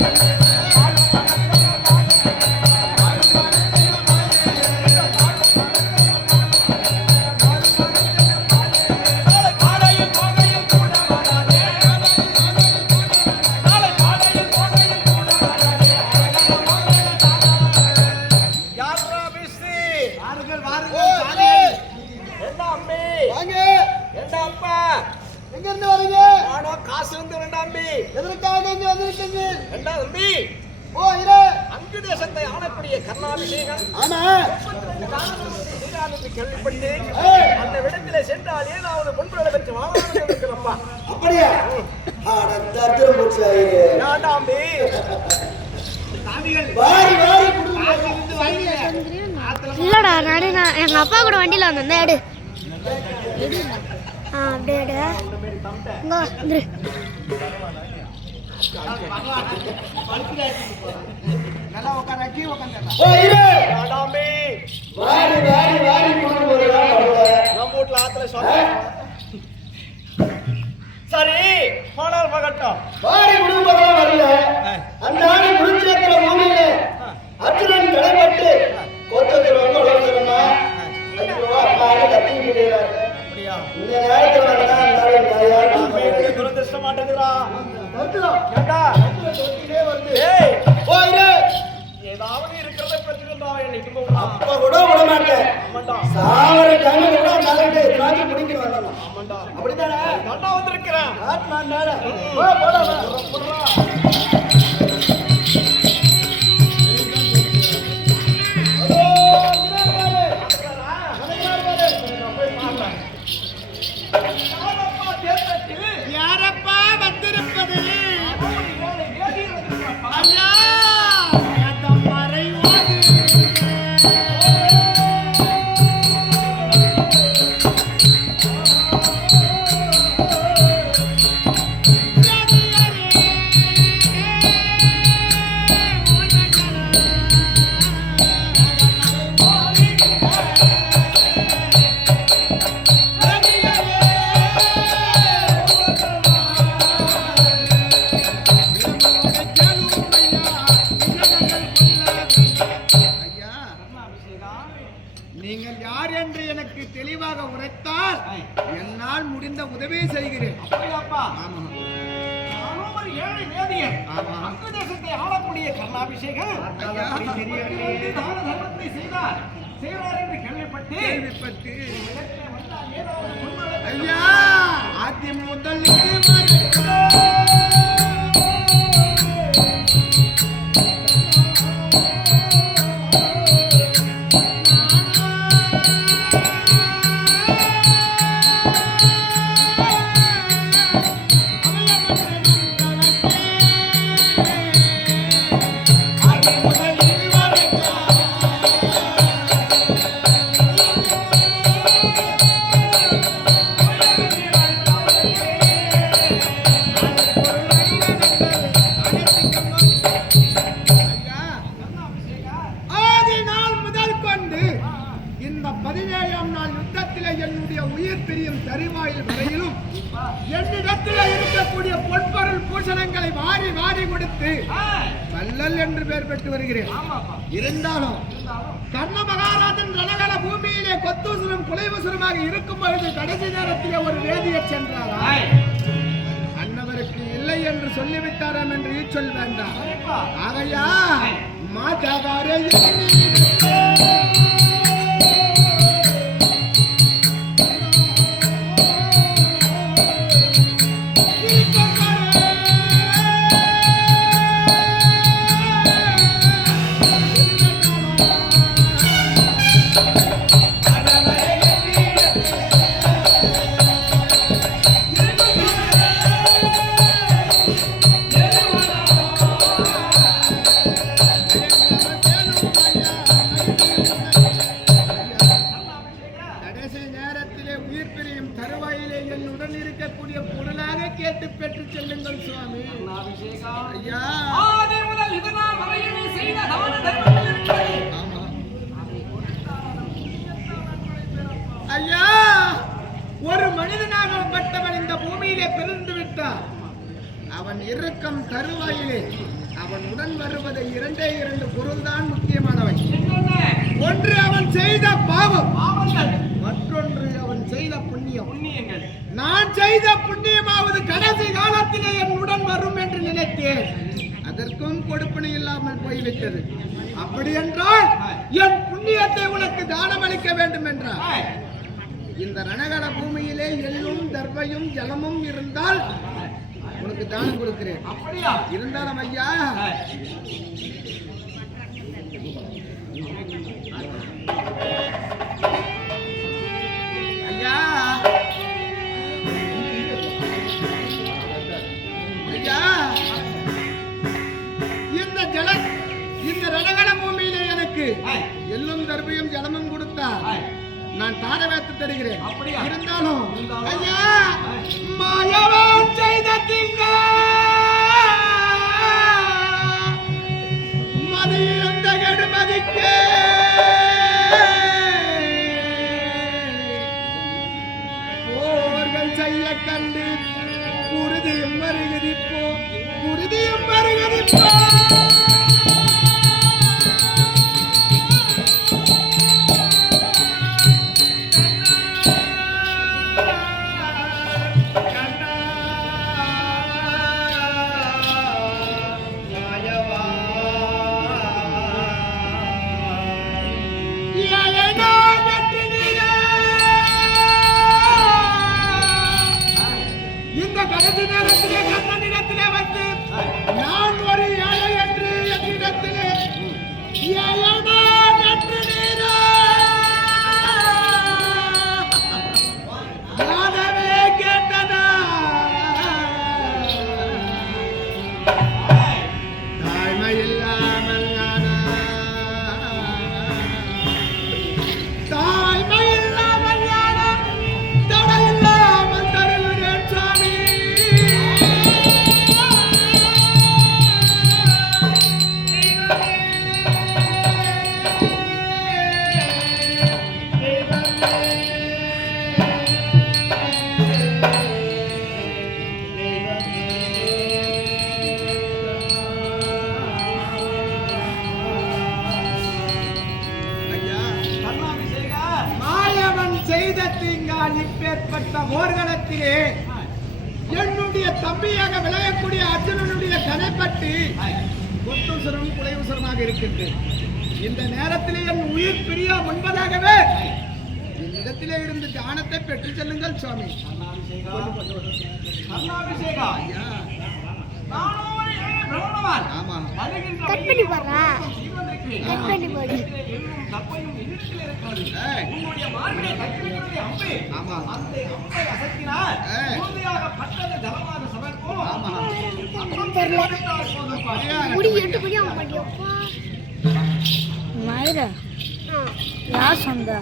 யாரா காசு வந்து வேண்டாம் அம்பி எதற்காக நீங்க வந்திருக்கீங்க? என்ன தம்பி. ஓ இரு. அங்கு தேசத்தை ஆளக்கூடிய கர்ணாபிஷேகம். ஆமா. கேள்விப்பட்டு. அந்த விடத்திலே சென்றால் ஏதாவது பொன்புகளை பெற்று வாழலாம் இருக்கிறப்பா. அப்படியா? இல்லடா நானே நான் எங்க அப்பா கூட வண்டியில வந்தேன் எடு. ஆ அப்படியே சரி போனால் பகட்டும். வாரி போறதா வரல. அந்த ஆணி குருச்சேத்திர பூமியில அர்ஜுனன் கடைப்பட்டு கோத்தத்தில் ரொம்ப உலகமா கத்திட்டு இருக்கிறாரு அப்படியா? இந்த நேரத்துல மாட்டேங்கிறா ஏண்டா? ஏய் இரு. ஏதாவது இருக்கிறத என்னைக்கு போகலாம் அப்ப கூட விட மாட்டேன். ஆமாண்டா. சாவர டைம் கூட நாளைக்கு திராட்சை பிடிக்க வரலாம் வந்திருக்கிறேன். ஆத்மாண்டாட ஓ போடா நீங்கள் யார் என்று எனக்கு தெளிவாக உரைத்தால் என்னால் முடிந்த உதவியை செய்கிறேன். அப்படியாப்பா? ஆமா. நானும் ஒரு ஏழை வேதியர். ஆமா. அங்கு தேசத்தை ஆளக்கூடிய கர்ணாபிஷேகம். வந்து தான தர்மத்தை செய்தார். செய்வார் என்று கேள்விப்பட்டு கேள்விப்பட்டு ஐயா ஆதி வரையிலும் என்னிடத்தில் இருக்கக்கூடிய பொன்பொருள் பூஷணங்களை வாரி வாரி கொடுத்து வள்ளல் என்று பெயர் பெற்று வருகிறேன். இருந்தாலும் கர்ண மகாராஜன் ரணகல பூமியிலே கொத்தூசுரம் குலைவசுரமாக இருக்கும் பொழுது கடைசி நேரத்திலே ஒரு வேதியர் சென்றாரா? அன்னவருக்கு இல்லை என்று சொல்லிவிட்டாராம் என்று ஈச்சொல் வேண்டாம். ஆகையா மாதவரை தருவாயிலே. அவன் உடன் வருவது இரண்டே இரண்டு பொருள்தான் முக்கியமானவை. ஒன்று அவன் செய்த பாவம். பாவங்கள். மற்றொன்று அவன் செய்த புண்ணியம். புண்ணியங்கள். நான் செய்த புண்ணியமாவது கடைசி காலத்திலே என் உடன் வரும் என்று நினைத்தேன். அதற்கும் கொடுப்பனை இல்லாமல் போய்விட்டது. அப்படி என்றால் என் புண்ணியத்தை உனக்கு தானம் அளிக்க வேண்டும் என்றார். இந்த ரணகல பூமியிலே எள்ளும் தர்பையும் ஜலமும் இருந்தால் உனக்கு தானம் கொடுக்கிறேன் அப்படியா இருந்தாலும் ஐயா. ஐயா ஐயா இந்த ஜல இந்த ரணகல பூமியிலே எனக்கு. எள்ளும் தர்பையும் ஜலமும் கொடுத்தா ஆய். நான் தாரவேத்து தருகிறேன்? இருந்தாலும்? ஐயா மாயவன் செய்த திங்க. மதியிழந்த கெடுமதிக்கு போர்கள் செய்ய கண்டு குருதியும் வருகதிப்போ குருதியும் வருகதிப்போ கொத்துசுரம் குலைவுசரமாக இருக்கின்றது. இந்த நேரத்திலே என் உயிர் பிரியா முன்பதாகவே என்னிடத்திலே இருந்து தானத்தை பெற்று செல்லுங்கள் சுவாமி. கர்ணாபிஷேகா. ஆமா. ஆமா. அந்த அம்பை அசைத்தினால் ஏய். உறுதியாக பட்டது ஜலமாக மயிரா? யார் சொந்தா?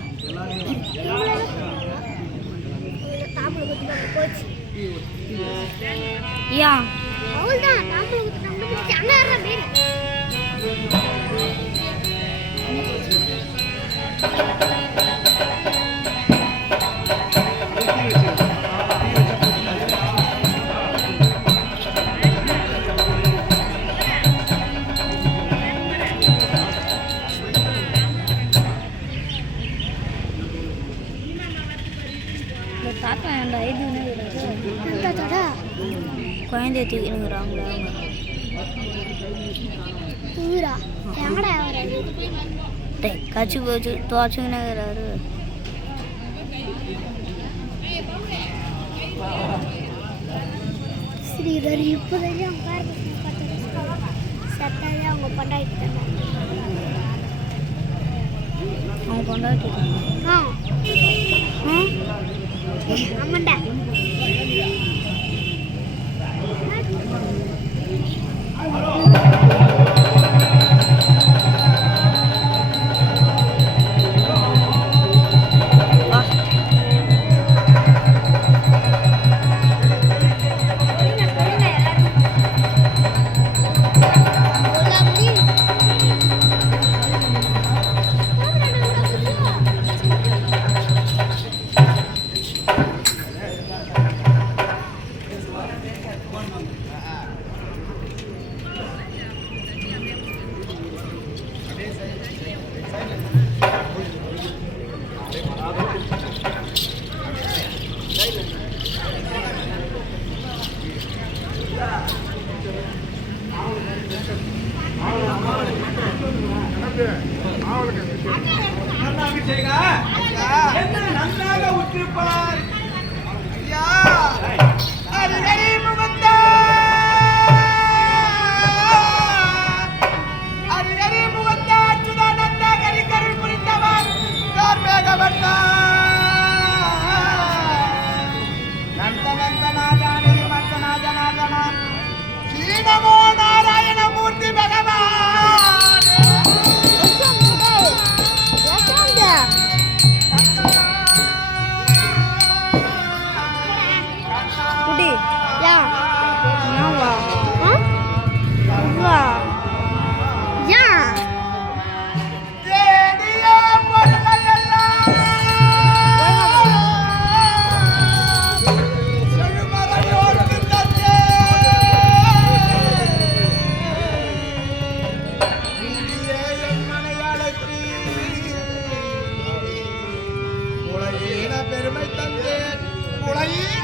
ஏன் அவள்தான் தாம்பளை ಒಂದು ಐದು ದಿನ ಇರೋದು ಅಂತ ತಡ ಕೊಯ್ದು ತಿಂಗಳು ರಾಂಗ್ ರಾಂಗ್ ಊರ ಹೆಂಗಡ ಅವರ ಕಚ್ಚು ಗೋಜು ತೋಚುನಾಗ ಅವರು ಶ್ರೀಧರ್ ಇಪ್ಪದಲ್ಲಿ ಅಂಕಾರ ಸತ್ತಲ್ಲಿ அவங்க கொண்டாடிட்டாங்க அவங்க கொண்டாடிட்டாங்க ஆ ஆ அம்மண்டா என்ன நன்றாக உற்றிருப்பார்? ஐயா! Yeah.